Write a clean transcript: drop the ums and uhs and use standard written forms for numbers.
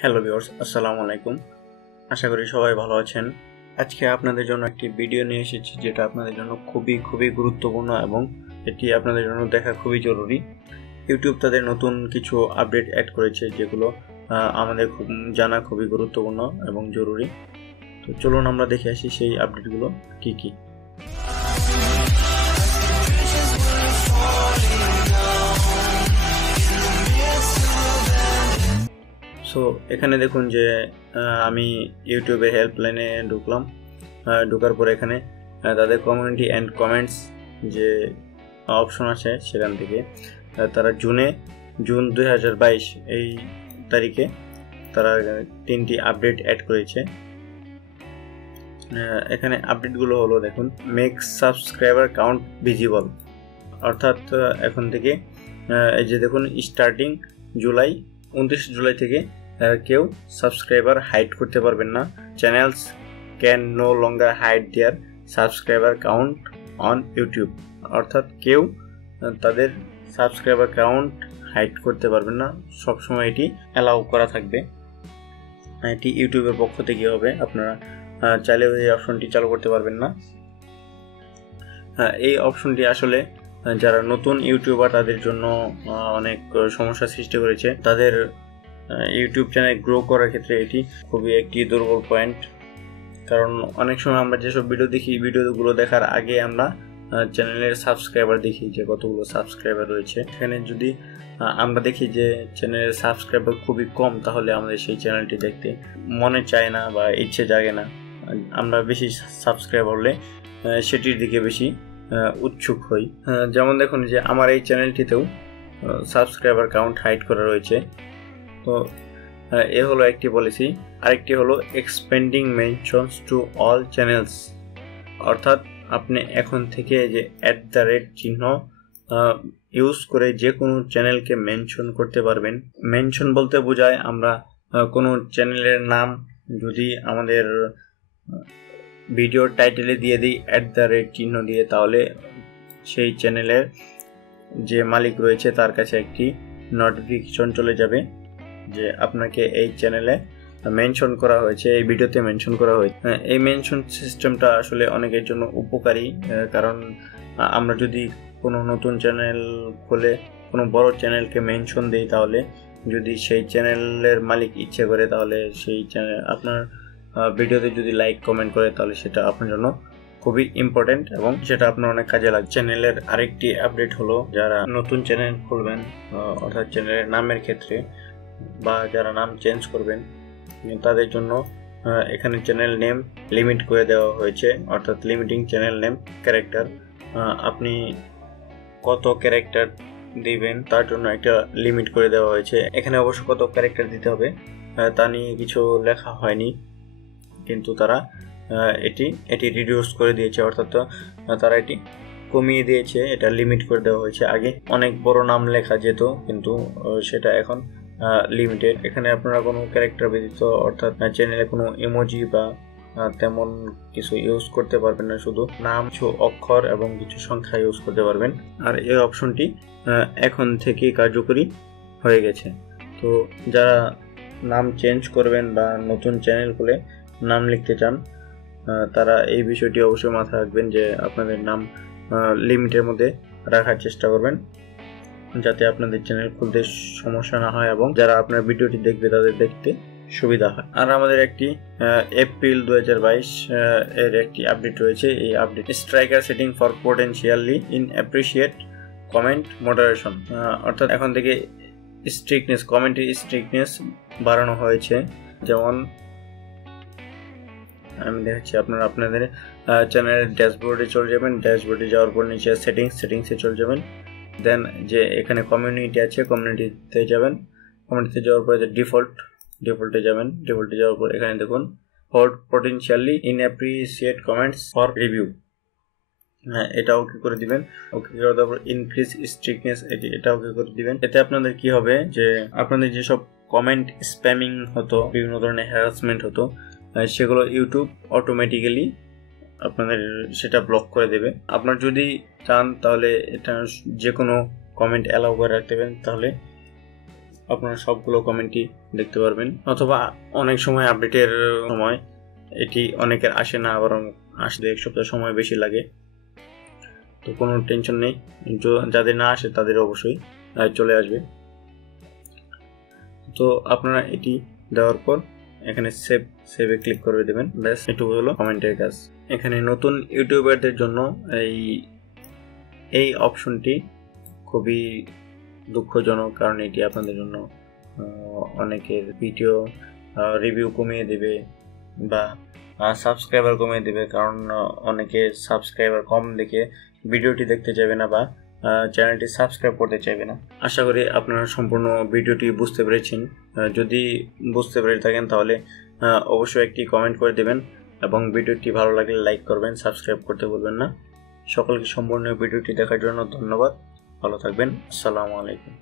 Hello viewers, আসসালামু আলাইকুম। আশা করি সবাই ভালো আছেন। আজকে আপনাদের জন্য একটি ভিডিও নিয়ে এসেছি যেটা আপনাদের জন্য খুবই গুরুত্বপূর্ণ এবং এটি আপনাদের জন্য দেখা খুবই জরুরি। ইউটিউব তাদের নতুন কিছু আপডেট অ্যাড করেছে যেগুলো আমাদের জানা খুবই গুরুত্বপূর্ণ এবং জরুরি। তো চলুন আমরা দেখে আসি সেই আপডেটগুলো কি কি। সো এখানে দেখুন যে আমি ইউটিউবের হেল্পলাইনে ঢুকলাম। ঢোকার পর এখানে তাদের কমিউনিটি অ্যান্ড কমেন্টস যে অপশন আছে সেখান থেকে তারা জুন 2022 এই তারিখে তারা 3টি আপডেট অ্যাড করেছে। এখানে আপডেটগুলো হলো দেখুন, মেক সাবস্ক্রাইবার কাউন্ট ভিজিবল, অর্থাৎ এখন থেকে এই যে দেখুন স্টার্টিং 29 জুলাই থেকে কেউ সাবস্ক্রাইবার হাইড করতে পারবেন না। Channels can no longer hide their subscriber count on YouTube, অর্থাৎ কেউ তাদের সাবস্ক্রাইবার কাউন্ট হাইড করতে পারবেন না, সবসময় এটি অ্যালাউ করা থাকবে। এটি ইউটিউবের পক্ষ থেকে হবে, আপনারা চাইলেও এই অপশনটি চালু করতে পারবেন না। এই অপশনটি আসলে যারা নতুন ইউটিউবার তাদের জন্য অনেক সমস্যা সৃষ্টি করেছে। তাদের ইউটিউব চ্যানেল গ্রো করার ক্ষেত্রে এটি খুবই একটি দুর্বল পয়েন্ট, কারণ অনেক সময় আমরা যেসব ভিডিও দেখি, ভিডিওগুলো দেখার আগে আমরা চ্যানেলের সাবস্ক্রাইবার দেখি যে কতগুলো সাবস্ক্রাইবার রয়েছে। এখানে যদি আমরা দেখি যে চ্যানেলের সাবস্ক্রাইবার খুবই কম, তাহলে আমাদের সেই চ্যানেলটি দেখতে মনে চায় না বা ইচ্ছে জাগে না। আমরা বেশি সাবস্ক্রাইবার হলে সেটির দিকে বেশি উৎসুক হই। যেমন দেখুন যে আমার এই চ্যানেলটিতেও সাবস্ক্রাইবার কাউন্ট হাইড করা রয়েছে। তো এ হলো একটি পলিসি। আরেকটি হলো expanding mentions to all channels, অর্থাৎ আপনি এখন থেকে যে @ চিহ্ন ইউজ করে যে কোনো চ্যানেলকে মেনশন করতে পারবেন। মেনশন বলতে বোঝায় আমরা কোনো চ্যানেলের নাম যদি আমাদের ভিডিওর টাইটেলে দিয়ে দিই @ চিহ্ন দিয়ে, তাহলে সেই চ্যানেলের যে মালিক রয়েছে তার কাছে একটি নোটিফিকেশন চলে যাবে যে আপনাকে এই চ্যানেলে মেনশন করা হয়েছে, এই ভিডিওতে মেনশন করা হয়েছে। এই মেনশন সিস্টেমটা আসলে অনেকের জন্য উপকারী, কারণ আমরা যদি কোনো নতুন চ্যানেল খুলে কোনো বড় চ্যানেলকে মেনশন দিই, তাহলে যদি সেই চ্যানেলের মালিক ইচ্ছে করে তাহলে সেই চ্যানেল আপনার ভিডিওতে যদি লাইক কমেন্ট করে, তাহলে সেটা আপনার জন্য খুবই ইম্পর্টেন্ট এবং সেটা আপনার অনেক কাজে লাগবে। চ্যানেলের আরেকটি আপডেট হলো, যারা নতুন চ্যানেল খুলবেন অর্থাৎ চ্যানেলের নামের ক্ষেত্রে বা যারা নাম চেঞ্জ করবেন তাদের জন্য এখানে চ্যানেল নেম লিমিট করে দেওয়া হয়েছে, অর্থাৎ লিমিটিং চ্যানেল নেম ক্যারেক্টার। আপনি কত ক্যারেক্টার দিবেন তার জন্য একটা লিমিট করে দেওয়া হয়েছে। এখানে অবশ্য কত ক্যারেক্টার দিতে হবে তা নিয়ে কিছু লেখা হয়নি, কিন্তু তারা এটি রিডিউস করে দিয়েছে, অর্থাৎ তারা এটি কমিয়ে দিয়েছে, এটা লিমিট করে দেওয়া হয়েছে। আগে অনেক বড় নাম লেখা যেত, কিন্তু সেটা এখন লিমিটেড। এখানে আপনারা কোনো ক্যারেক্টার ব্যতীত অর্থাৎ চ্যানেলে কোনো ইমোজি বা তেমন কিছু ইউজ করতে পারবেন না, শুধু নাম, কিছু অক্ষর এবং কিছু সংখ্যা ইউজ করতে পারবেন। আর এই অপশনটি এখন থেকেই কার্যকরী হয়ে গেছে। তো যারা নাম চেঞ্জ করবেন বা নতুন চ্যানেল খুলে নাম লিখতে চান, তারা এই বিষয়টি অবশ্যই মাথায় রাখবেন যে আপনাদের নাম লিমিটের মধ্যে রাখার চেষ্টা করবেন, যাতে আপনাদের চ্যানেল খুলতে সমস্যা না হয় এবং যারা আপনার ভিডিওটি দেখবে তাদের দেখতে সুবিধা হয়। আর আমাদের একটি এপ্রিল 2022 এর একটি আপডেট রয়েছে। এই update striker setting for potentially in appreciate comment moderation, অর্থাৎ এখন থেকে স্ট্রিকনেস, কমেন্টের স্ট্রিকনেস বাড়ানো হয়েছে। যেমন আমি দেখাচ্ছি, আপনারা আপনাদের চ্যানেলের ড্যাশবোর্ডে চলে যাবেন, ড্যাশবোর্ডে যাওয়ার পর নিচে সেটিংসে চলে যাবেন, দেন যে এখানে কমিউনিটি আছে কমিউনিটিতে যাবেন, কমিউনিটিতে যাওয়ার পরে যে ডিফল্টে যাবেন, ডিফল্টে যাওয়ার পর এখানে দেখুন hold potentially inappropriate comments for review, হ্যাঁ এটা ওকে করে দিবেন। ওকে করে দেওয়ার পর ইনক্রিজ স্ট্রিকনেস এটা ওকে করে দিবেন। এতে আপনাদের কি হবে যে আপনাদের যেসব কমেন্ট স্প্যামিং হতো, বিভিন্ন ধরনের হ্যারাসমেন্ট হতো, সেগুলো ইউটিউব অটোমেটিক্যালি আপনাদের সেটা ব্লক করে দেবে। আপনার যদি চান তাহলে এটা যে কোনো কমেন্ট অ্যালাউ করে রাখতে পারেন, তাহলে আপনারা সবগুলো কমেন্টই দেখতে পারবেন, অথবা অনেক সময় আপডেটের সময় এটি অনেকের আসে না, আবার আসতে 1 সপ্তাহ সময় বেশি লাগে। তো কোনো টেনশন নেই, যাদের না আসে তাদের অবশ্যই চলে আসবে। তো আপনারা এটি দেওয়ার পর এখানে সেভে ক্লিক করে দেবেন, ব্যাস এটুকু হলো কমেন্টের কাজ। এখানে নতুন ইউটিউবারদের জন্য এই অপশনটি খুবই দুঃখজনক, কারণ এটি আপনাদের জন্য অনেকের ভিডিও রিভিউ কমিয়ে দেবে বা সাবস্ক্রাইবার কমিয়ে দেবে, কারণ অনেকে সাবস্ক্রাইবার কম দেখে ভিডিওটি দেখতে চাইবে না বা চ্যানেলটি সাবস্ক্রাইব করতে চাইবে না। আশা করি আপনারা সম্পূর্ণ ভিডিওটি বুঝতে পেরেছেন। যদি বুঝতে পেরে থাকেন তাহলে অবশ্যই একটি কমেন্ট করে দেবেন এবং ভিডিওটি ভালো লাগলে লাইক করবেন, সাবস্ক্রাইব করতে ভুলবেন না। সকলকে সম্পূর্ণ ভিডিওটি দেখার জন্য ধন্যবাদ। ভালো থাকবেন। আসসালামু আলাইকুম।